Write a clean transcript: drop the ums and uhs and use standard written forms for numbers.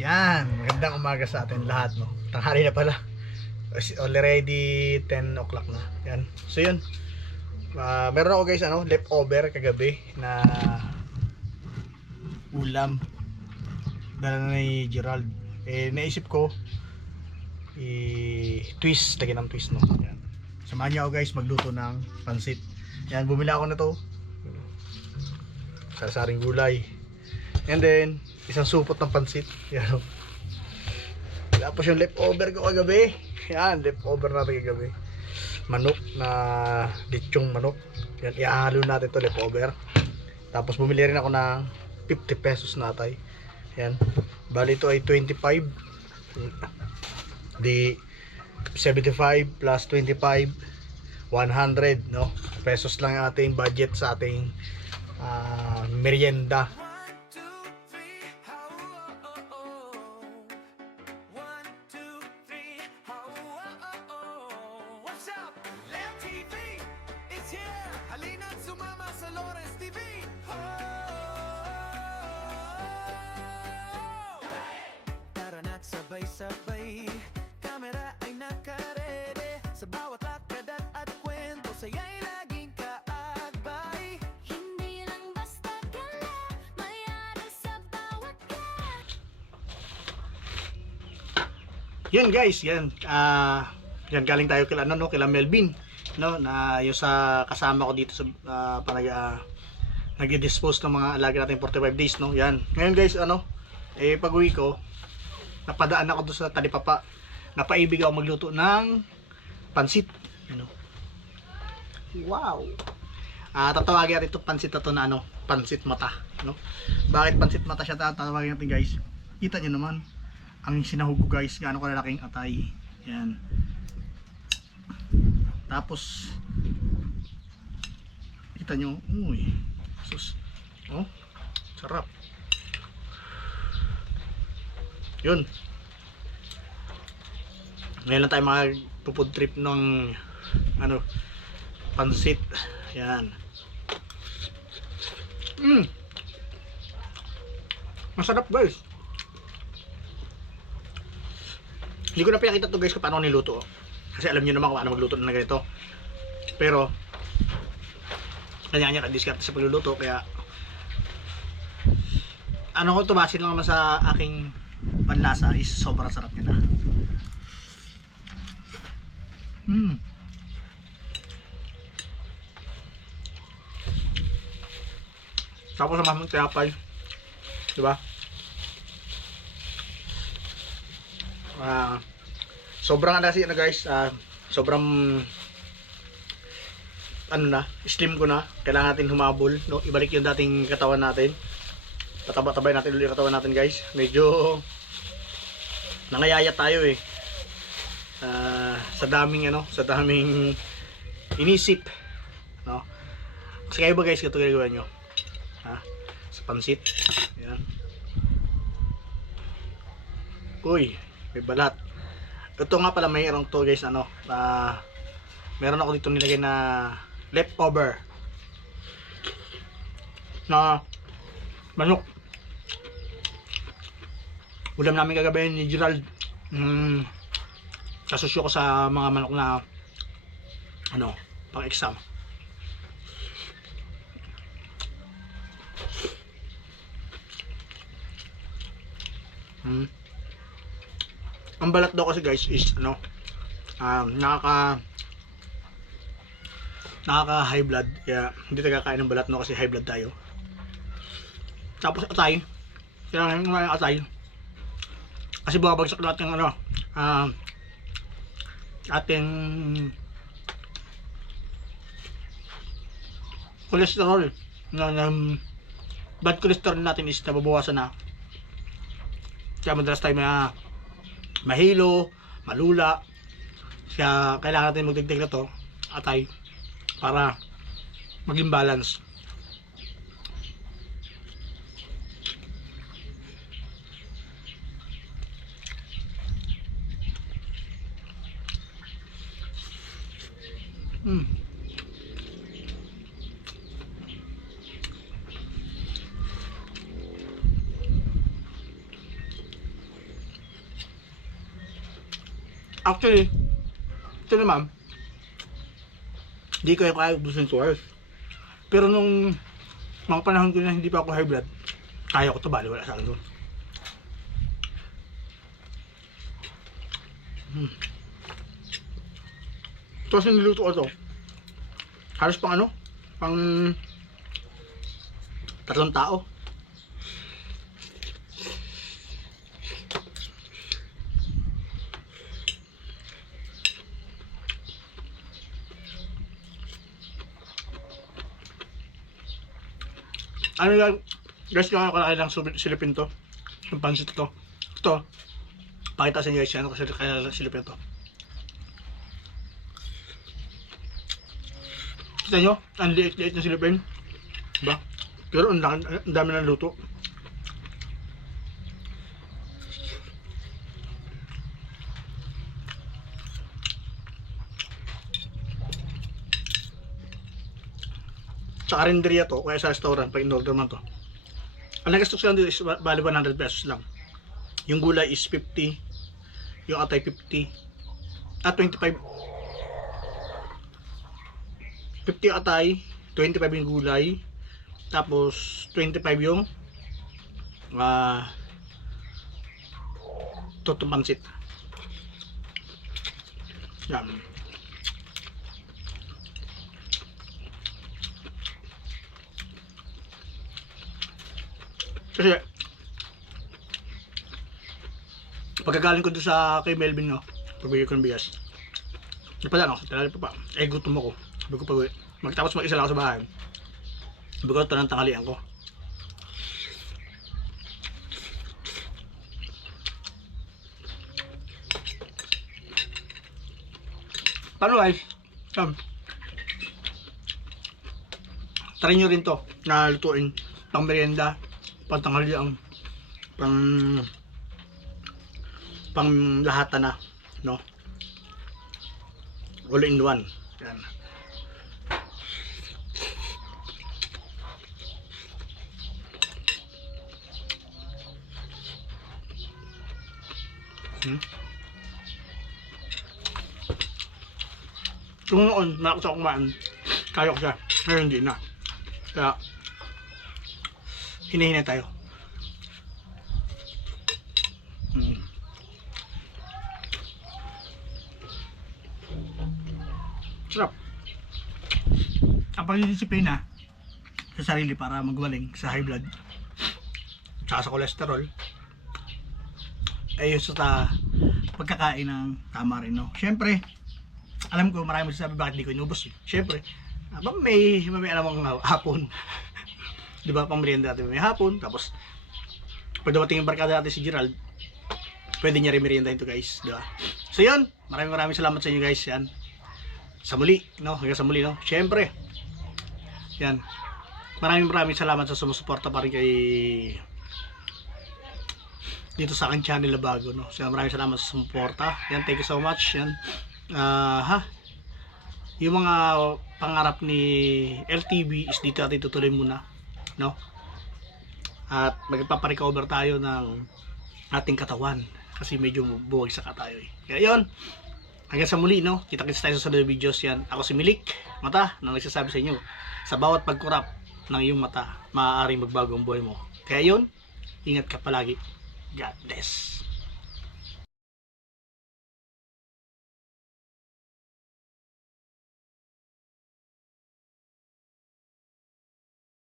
yan. Magandang umaga sa atin lahat, no? Tanghali na pala. Already 10 o'clock na. Yan. So yun. Meron ako guys, leftover kagabi na ulam. Dala na ni Gerald. Naisip ko twist, lagyan ng twist, no? Yan. Samahan niyo ako guys magluto ng pansit. Yan, bumili ako na to. Sasaring gulay. And then isang supot ng pansit. Yan. Tapos yung leftover ko kagabi. Yan, leftover natin kagabi. Manok na lechong manok. Yan, ihalo natin to leftover. Tapos bumili rin ako ng 50 pesos natay. Yan. Bali ito ay 25. Di 75 plus 25 100, no? Pesos lang yung ating budget sa ating merienda. Sabay-sabay, kamera ay nakarede. Sa bawat lakad at kwento, saya'y laging kaagbay. Hindi lang basta gala, may aral sa bawat Yan guys, yan. Yan galing tayo kila kila Melvin, no, na yung sa kasama ko dito sa nag-dispose ng mga alaga natin 45 days, no. Yan. Ngayon guys, pag-uwi ko, napadaan ako doon sa Talipapa. Napaibig ako magluto ng pansit. Wow. Tatawagin natin ito pansit na to na pansit mata, no? Bakit pansit mata siya tatawagin natin guys? Kita niyo naman ang sinahog ko guys, gaano kalalaking atay. Yan. Tapos kita niyo, uy. Sus. Oh, sarap. Yun. Ngayon lang tayo mag-food trip ng pansit. Yan. Masarap guys. Hindi ko na pinakita to guys kung paano niluto. Kasi alam niyo naman kung paano magluto na ganito. Pero kanya-kanya ka-discard sa pagluluto, kaya ko tumasin lang naman sa aking panlasa is sobrang sarap niya na. Tapos sa mamang tinapay, diba? Sobrang guys, sobrang slim ko na. Kailangan natin humabol, no? Ibalik yung dating katawan natin. Pataba-tabay natin ulit yung katawan natin guys. Medyo nangayaya tayo sa daming inisip, no? Kasi kayo ba guys, ito gagawin nyo sa pansit. Yan. Uy, may balat. Ito nga pala, mayroong to guys, meron ako dito nilagay na leftover na manok. Ulam namin kagabi ni Gerald. Kasusyo ko sa mga manok na pang exam. Ang balat daw kasi guys is nakaka high blood, kaya hindi tayo kakain ng balat, no, kasi high blood tayo. Tapos atay, kailangan naman yung atay kasi babagsak lahat ng ating cholesterol, bad cholesterol natin is nababawasan na. Kaya madalas tayo mahilo, malula. Kaya kailangan natin magdagdag na to atay para maging balance. Actually, ito naman, di ko kaya ubusin 2 hours. Pero nung mga panahon ko na hindi pa ako high blood, kaya ko ito, bali wala sa akin doon. Ito kasi niluto ko ito. Halos pang ano? Pang 3 tao. Ano yan? Guys, kung ako kalaki lang silipin to. Yung pansit to. Ito. Pakita sa inyo guys yan. Kasi kaya silipin to. Kita nyo? Ang liit-liit na silipin. Diba? Pero ang dami ng luto. Sa karinderya to, kaya sa restaurant, pag in-order man to. Ang nagastos ko lang dito is bali 100 pesos lang. Yung gulay is 50. Yung atay 50. At 25. 50 yung atay, 25 yung gulay. Tapos 25 yung toto pansit. Yan. Kasi pagkagaling ko doon sa kay Melvin, no, pagbigay ko ng bigas, di pala no, sa talalim pa ay gutom ako. Sabi ko pag magtapos mag-isa lang ako sa bahay, sabi ko ito ng tanghalian ko. Paano guys? Try nyo rin to na lutuin pang merienda, pang tanghalian, pang lahatan na, no? All in one. Yan. Kung noon, malakas ako kumain, kaya ko siya. Ngayon hindi na. Kaya, hinahinay tayo. Sarap. Ang pagdidisiplina sa sarili para magwaling sa high blood tsaka sa cholesterol ay sa pagkakain ng tama rin, no? Siyempre, alam ko marami magsasabi bakit di ko inubos. Siyempre, may alam ang hapon. Di ba, pang merienda natin may hapon. Tapos, pag dumating yung barkada natin si Gerald, pwede niya rin merienda ito guys. Di ba? So yun, maraming salamat sa inyo guys. Yan. Sa muli, no? Hanggang sa muli, no? Siyempre, yan. Maraming salamat sa sumusuporta pa rin kay dito sa aking channel na bago, no? So maraming salamat sa sumuporta. Yan, thank you so much. Yan. Yung mga pangarap ni LTV is dito natin tutuloy muna, no? At magpaparecover tayo ng ating katawan kasi medyo buwag sa tayo eh. Kaya yun, hanggang sa muli, no? Kita-kits tayo sa sunod videos. Yan, ako si Milik Mata na nagsasabi sa inyo, sa bawat pagkurap ng iyong mata, maaaring magbago ang buhay mo. Kaya yun, ingat ka palagi. God bless.